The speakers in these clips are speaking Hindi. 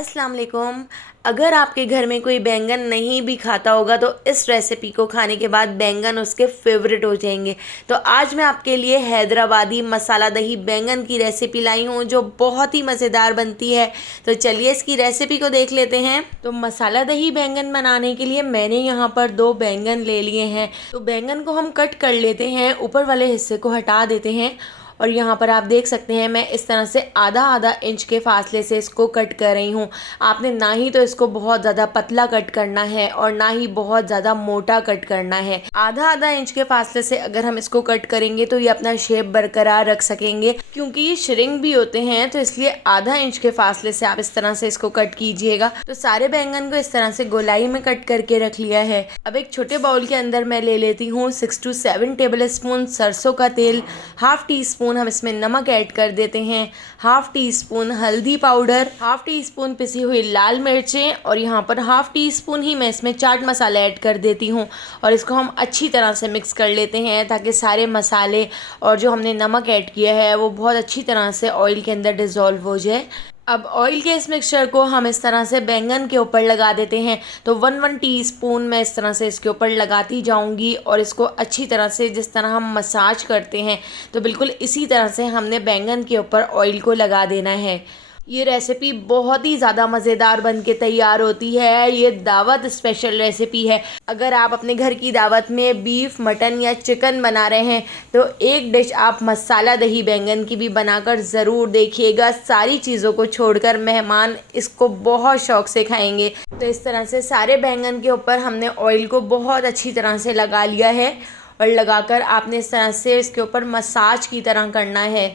अस्सलाम वालेकुम। अगर आपके घर में कोई बैंगन नहीं भी खाता होगा तो इस रेसिपी को खाने के बाद बैंगन उसके फेवरेट हो जाएंगे। तो आज मैं आपके लिए हैदराबादी मसाला दही बैंगन की रेसिपी लाई हूँ जो बहुत ही मज़ेदार बनती है। तो चलिए इसकी रेसिपी को देख लेते हैं। तो मसाला दही बैंगन बनाने के लिए मैंने यहाँ पर 2 बैंगन ले लिए हैं। तो बैंगन को हम कट कर लेते हैं, ऊपर वाले हिस्से को हटा देते हैं। और यहाँ पर आप देख सकते हैं मैं इस तरह से आधा आधा इंच के फासले से इसको कट कर रही हूँ। आपने ना ही तो इसको बहुत ज़्यादा पतला कट करना है और ना ही बहुत ज़्यादा मोटा कट करना है। आधा आधा इंच के फासले से अगर हम इसको कट करेंगे तो ये अपना शेप बरकरार रख सकेंगे, क्योंकि ये श्रिंक भी होते हैं। तो इसलिए आधा इंच के फासले से आप इस तरह से इसको कट कीजिएगा। तो सारे बैंगन को इस तरह से गोलाई में कट करके रख लिया है। अब एक छोटे बाउल के अंदर मैं ले लेती हूँ 6 to 7 टेबल स्पून सरसों का तेल। हाफ टी स्पून हम इसमें नमक ऐड कर देते हैं, हाफ टी स्पून हल्दी पाउडर, हाफ टी स्पून पिसी हुई लाल मिर्चें और यहाँ पर हाफ टी स्पून ही मैं इसमें चाट मसाला ऐड कर देती हूँ। और इसको हम अच्छी तरह से मिक्स कर लेते हैं ताकि सारे मसाले और जो हमने नमक ऐड किया है वो बहुत अच्छी तरह से ऑयल के अंदर डिज़ोल्व हो जाए। अब ऑयल के इस मिक्सचर को हम इस तरह से बैंगन के ऊपर लगा देते हैं। तो 1 टीस्पून मैं इस तरह से इसके ऊपर लगाती जाऊंगी और इसको अच्छी तरह से जिस तरह हम मसाज करते हैं तो बिल्कुल इसी तरह से हमने बैंगन के ऊपर ऑयल को लगा देना है। ये रेसिपी बहुत ही ज़्यादा मज़ेदार बन के तैयार होती है। ये दावत स्पेशल रेसिपी है। अगर आप अपने घर की दावत में बीफ, मटन या चिकन बना रहे हैं तो एक डिश आप मसाला दही बैंगन की भी बनाकर ज़रूर देखिएगा। सारी चीज़ों को छोड़कर मेहमान इसको बहुत शौक़ से खाएंगे। तो इस तरह से सारे बैंगन के ऊपर हमने ऑयल को बहुत अच्छी तरह से लगा लिया है और लगाकर आपने इस तरह से इसके ऊपर मसाज की तरह करना है।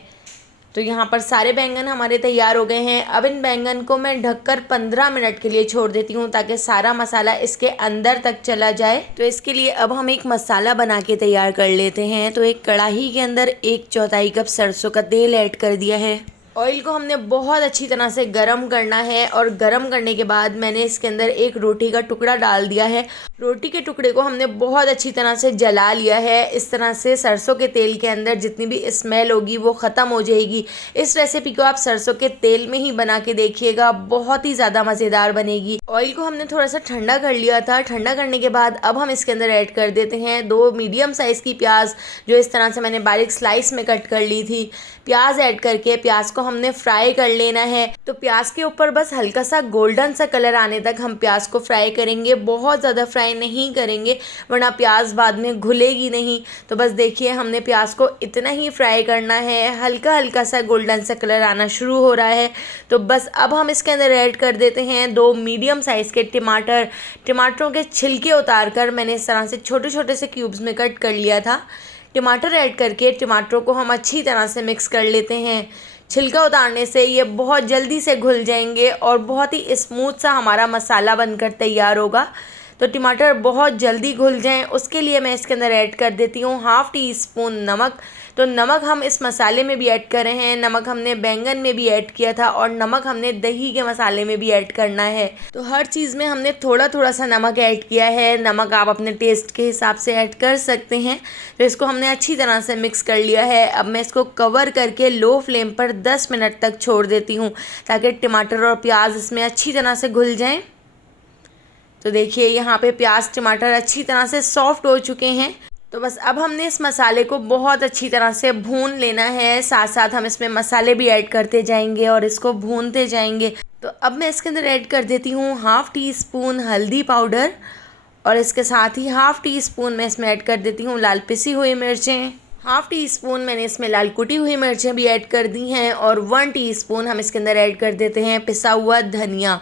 तो यहाँ पर सारे बैंगन हमारे तैयार हो गए हैं। अब इन बैंगन को मैं ढककर 15 मिनट के लिए छोड़ देती हूँ ताकि सारा मसाला इसके अंदर तक चला जाए। तो इसके लिए अब हम एक मसाला बना के तैयार कर लेते हैं। तो एक कढ़ाई के अंदर 1/4 कप सरसों का तेल ऐड कर दिया है। ऑयल को हमने बहुत अच्छी तरह से गरम करना है और गरम करने के बाद मैंने इसके अंदर एक रोटी का टुकड़ा डाल दिया है। रोटी के टुकड़े को हमने बहुत अच्छी तरह से जला लिया है। इस तरह से सरसों के तेल के अंदर जितनी भी स्मेल होगी वो ख़त्म हो जाएगी। इस रेसिपी को आप सरसों के तेल में ही बना के देखिएगा, बहुत ही ज़्यादा मज़ेदार बनेगी। ऑयल को हमने थोड़ा सा ठंडा कर लिया था। ठंडा करने के बाद अब हम इसके अंदर ऐड कर देते हैं 2 मीडियम साइज़ की प्याज, जो इस तरह से मैंने बारीक स्लाइस में कट कर ली थी। प्याज ऐड करके प्याज को हमने फ्राई कर लेना है। तो प्याज के ऊपर बस हल्का सा गोल्डन सा कलर आने तक हम प्याज को फ्राई करेंगे, बहुत ज़्यादा फ्राई नहीं करेंगे वरना प्याज बाद में घुलेगी नहीं। तो बस देखिए हमने प्याज को इतना ही फ्राई करना है। हल्का हल्का सा गोल्डन सा कलर आना शुरू हो रहा है। तो बस अब हम इसके अंदर ऐड कर देते हैं 2 मीडियम साइज़ के टमाटर। टमाटरों के छिलके उतार कर मैंने इस तरह से छोटे छोटे से क्यूब्स में कट कर लिया था। टमाटर ऐड करके टमाटरों को हम अच्छी तरह से मिक्स कर लेते हैं। छिलका उतारने से ये बहुत जल्दी से घुल जाएंगे और बहुत ही स्मूथ सा हमारा मसाला बनकर तैयार होगा। तो टमाटर बहुत जल्दी घुल जाएं उसके लिए मैं इसके अंदर ऐड कर देती हूँ हाफ टी स्पून नमक। तो नमक हम इस मसाले में भी ऐड कर रहे हैं, नमक हमने बैंगन में भी ऐड किया था और नमक हमने दही के मसाले में भी ऐड करना है। तो हर चीज़ में हमने थोड़ा थोड़ा सा नमक ऐड किया है। नमक आप अपने टेस्ट के हिसाब से ऐड कर सकते हैं। तो इसको हमने अच्छी तरह से मिक्स कर लिया है। अब मैं इसको कवर करके लो फ्लेम पर 10 मिनट तक छोड़ देती हूँ ताकि टमाटर और प्याज इसमें अच्छी तरह से घुल जाएँ। तो देखिए यहाँ पे प्याज टमाटर अच्छी तरह से सॉफ्ट हो चुके हैं। तो बस अब हमने इस मसाले को बहुत अच्छी तरह से भून लेना है। साथ साथ हम इसमें मसाले भी ऐड करते जाएंगे और इसको भूनते जाएंगे। तो अब मैं इसके अंदर ऐड कर देती हूँ हाफ टी स्पून हल्दी पाउडर और इसके साथ ही हाफ टी स्पून मैं इसमें ऐड कर देती हूँ लाल पिसी हुई मिर्चें। हाफ टी स्पून मैंने इसमें लाल कुटी हुई मिर्चें भी ऐड कर दी हैं और 1 टीस्पून हम इसके अंदर ऐड कर देते हैं पिसा हुआ धनिया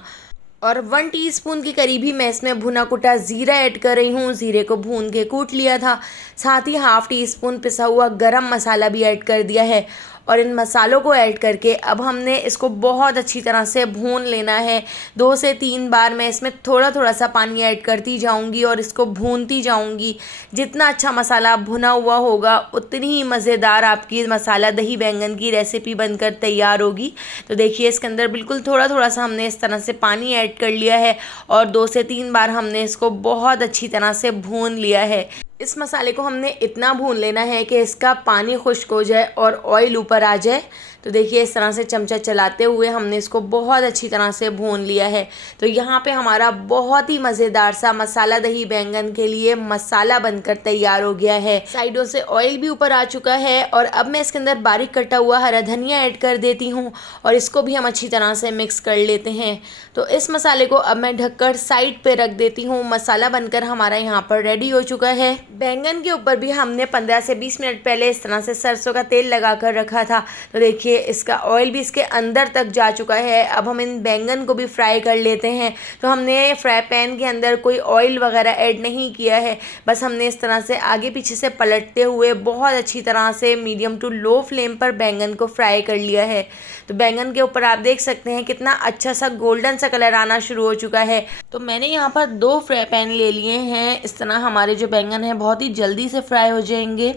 और 1 टीस्पून के करीब ही मैं इसमें भुना कुटा ज़ीरा ऐड कर रही हूँ। ज़ीरे को भून के कूट लिया था। साथ ही हाफ टी स्पून पिसा हुआ गरम मसाला भी ऐड कर दिया है और इन मसालों को ऐड करके अब हमने इसको बहुत अच्छी तरह से भून लेना है। 2 से 3 बार मैं इसमें थोड़ा थोड़ा सा पानी ऐड करती जाऊंगी और इसको भूनती जाऊंगी। जितना अच्छा मसाला भुना हुआ होगा उतनी ही मज़ेदार आपकी मसाला दही बैंगन की रेसिपी बनकर तैयार होगी। तो देखिए इसके अंदर बिल्कुल थोड़ा थोड़ा सा हमने इस तरह से पानी ऐड कर लिया है और 2 से 3 बार हमने इसको बहुत अच्छी तरह से भून लिया है। इस मसाले को हमने इतना भून लेना है कि इसका पानी खुश्क हो जाए और ऑयल ऊपर आ जाए। तो देखिए इस तरह से चमचा चलाते हुए हमने इसको बहुत अच्छी तरह से भून लिया है। तो यहाँ पे हमारा बहुत ही मज़ेदार सा मसाला दही बैंगन के लिए मसाला बनकर तैयार हो गया है। साइडों से ऑयल भी ऊपर आ चुका है और अब मैं इसके अंदर बारीक कटा हुआ हरा धनिया ऐड कर देती हूँ और इसको भी हम अच्छी तरह से मिक्स कर लेते हैं। तो इस मसाले को अब मैं ढककर साइड पे रख देती हूँ। मसाला बनकर हमारा यहाँ पर रेडी हो चुका है। बैंगन के ऊपर भी हमने 15 से 20 मिनट पहले इस तरह से सरसों का तेल लगा कर रखा था। तो देखिए इसका ऑयल भी इसके अंदर तक जा चुका है। अब हम इन बैंगन को भी फ्राई कर लेते हैं। तो हमने फ्राई पैन के अंदर कोई ऑयल वगैरह ऐड नहीं किया है, बस हमने इस तरह से आगे पीछे से पलटते हुए बहुत अच्छी तरह से मीडियम टू लो फ्लेम पर बैंगन को फ्राई कर लिया है। तो बैंगन के ऊपर आप देख सकते हैं कितना अच्छा सा गोल्डन सा कलर आना शुरू हो चुका है। तो मैंने यहाँ पर 2 फ्राई पैन ले लिए हैं। इस तरह हमारे जो बैंगन हैं बहुत ही जल्दी से फ्राई हो जाएंगे।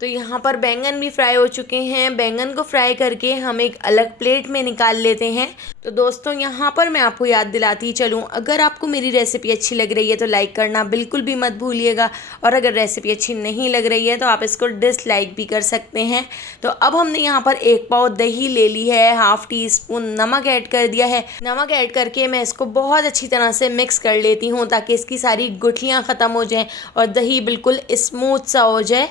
तो यहाँ पर बैंगन भी फ्राई हो चुके हैं। बैंगन को फ्राई करके हम एक अलग प्लेट में निकाल लेते हैं। तो दोस्तों यहाँ पर मैं आपको याद दिलाती चलूँ, अगर आपको मेरी रेसिपी अच्छी लग रही है तो लाइक करना बिल्कुल भी मत भूलिएगा, और अगर रेसिपी अच्छी नहीं लग रही है तो आप इसको डिसलाइक भी कर सकते हैं। तो अब हमने यहाँ पर 1 पाव दही ले ली है, ½ टी स्पून नमक ऐड कर दिया है। नमक ऐड करके मैं इसको बहुत अच्छी तरह से मिक्स कर लेती हूँ ताकि इसकी सारी गुठलियाँ ख़त्म हो जाएँ और दही बिल्कुल स्मूथ सा हो जाए।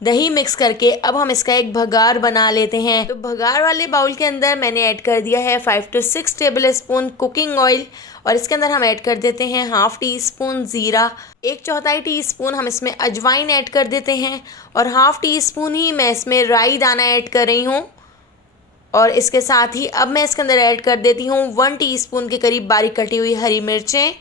दही मिक्स करके अब हम इसका एक भगार बना लेते हैं। तो भगार वाले बाउल के अंदर मैंने ऐड कर दिया है 5 से 6 टेबल स्पून कुकिंग ऑयल, और इसके अंदर हम ऐड कर देते हैं ½ टी स्पून ज़ीरा, 1/4 टी स्पून हम इसमें अजवाइन ऐड कर देते हैं, और ½ टी स्पून ही मैं इसमें राई दाना ऐड कर रही हूँ। और इसके साथ ही अब मैं इसके अंदर ऐड कर देती हूँ 1 टीस्पून के करीब बारीक कटी हुई हरी मिर्चें।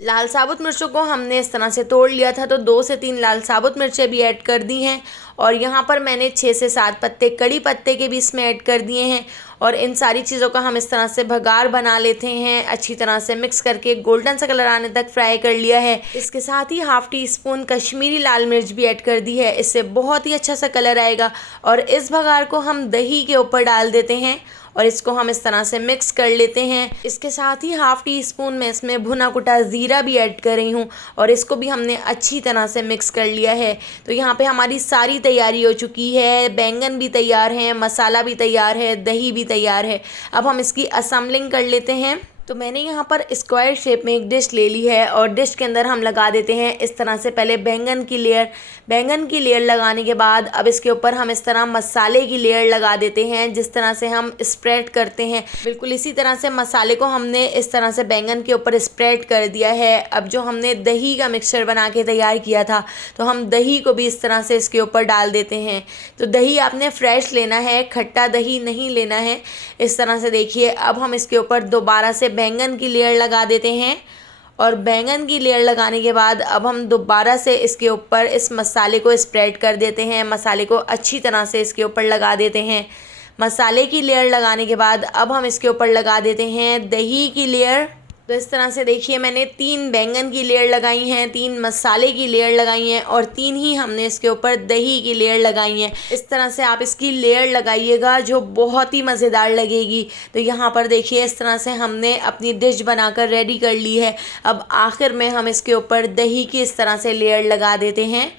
लाल साबुत मिर्चों को हमने इस तरह से तोड़ लिया था, तो 2 से 3 लाल साबुत मिर्चें भी ऐड कर दी हैं। और यहाँ पर मैंने 6 से 7 पत्ते कड़ी पत्ते के भी इसमें ऐड कर दिए हैं। और इन सारी चीज़ों का हम इस तरह से भगार बना लेते हैं। अच्छी तरह से मिक्स करके गोल्डन सा कलर आने तक फ्राई कर लिया है। इसके साथ ही ½ टी स्पून कश्मीरी लाल मिर्च भी ऐड कर दी है, इससे बहुत ही अच्छा सा कलर आएगा। और इस भगार को हम दही के ऊपर डाल देते हैं और इसको हम इस तरह से मिक्स कर लेते हैं। इसके साथ ही ½ टी स्पून में इसमें भुना कुटा ज़ीरा भी ऐड कर रही हूँ और इसको भी हमने अच्छी तरह से मिक्स कर लिया है। तो यहाँ पे हमारी सारी तैयारी हो चुकी है। बैंगन भी तैयार हैं, मसाला भी तैयार है, दही भी तैयार है। अब हम इसकी असेंबलिंग कर लेते हैं। तो मैंने यहाँ पर स्क्वायर शेप में एक डिश ले ली है और डिश के अंदर हम लगा देते हैं इस तरह से पहले बैंगन की लेयर। बैंगन की लेयर लगाने के बाद अब इसके ऊपर हम इस तरह मसाले की लेयर लगा देते हैं, जिस तरह से हम स्प्रेड करते हैं बिल्कुल इसी तरह से मसाले को हमने इस तरह से बैंगन के ऊपर स्प्रेड कर दिया है। अब जो हमने दही का मिक्सचर बना के तैयार किया था, तो हम दही को भी इस तरह से इसके ऊपर डाल देते हैं। तो दही आपने फ्रेश लेना है, खट्टा दही नहीं लेना है। इस तरह से देखिए अब हम इसके ऊपर दोबारा से बैंगन की लेयर लगा देते हैं और बैंगन की लेयर लगाने के बाद अब हम दोबारा से इसके ऊपर इस मसाले को स्प्रेड कर देते हैं। मसाले को अच्छी तरह से इसके ऊपर लगा देते हैं। मसाले की लेयर लगाने के बाद अब हम इसके ऊपर लगा देते हैं दही की लेयर। तो इस तरह से देखिए मैंने 3 बैंगन की लेयर लगाई हैं, 3 मसाले की लेयर लगाई हैं और 3 ही हमने इसके ऊपर दही की लेयर लगाई हैं। इस तरह से आप इसकी लेयर लगाइएगा जो बहुत ही मज़ेदार लगेगी। तो यहाँ पर देखिए इस तरह से हमने अपनी डिश बनाकर रेडी कर ली है। अब आखिर में हम इसके ऊपर दही की इस तरह से लेयर लगा देते हैं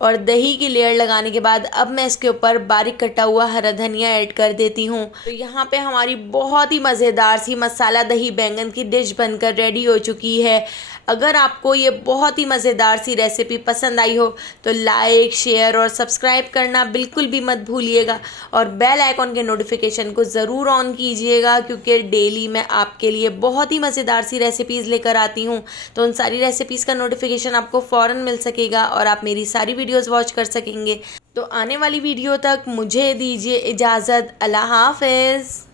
और दही की लेयर लगाने के बाद अब मैं इसके ऊपर बारीक कटा हुआ हरा धनिया ऐड कर देती हूँ। तो यहाँ पे हमारी बहुत ही मज़ेदार सी मसाला दही बैंगन की डिश बनकर रेडी हो चुकी है। अगर आपको ये बहुत ही मज़ेदार सी रेसिपी पसंद आई हो तो लाइक, शेयर और सब्सक्राइब करना बिल्कुल भी मत भूलिएगा और बेल आइकॉन के नोटिफिकेशन को ज़रूर ऑन कीजिएगा, क्योंकि डेली मैं आपके लिए बहुत ही मज़ेदार सी रेसिपीज़ लेकर आती हूँ। तो उन सारी रेसिपीज़ का नोटिफिकेशन आपको फ़ौरन मिल सकेगा और आप मेरी सारी वीडियोज़ वॉच कर सकेंगे। तो आने वाली वीडियो तक मुझे दीजिए इजाज़त। अल्लाह हाफ़िज़।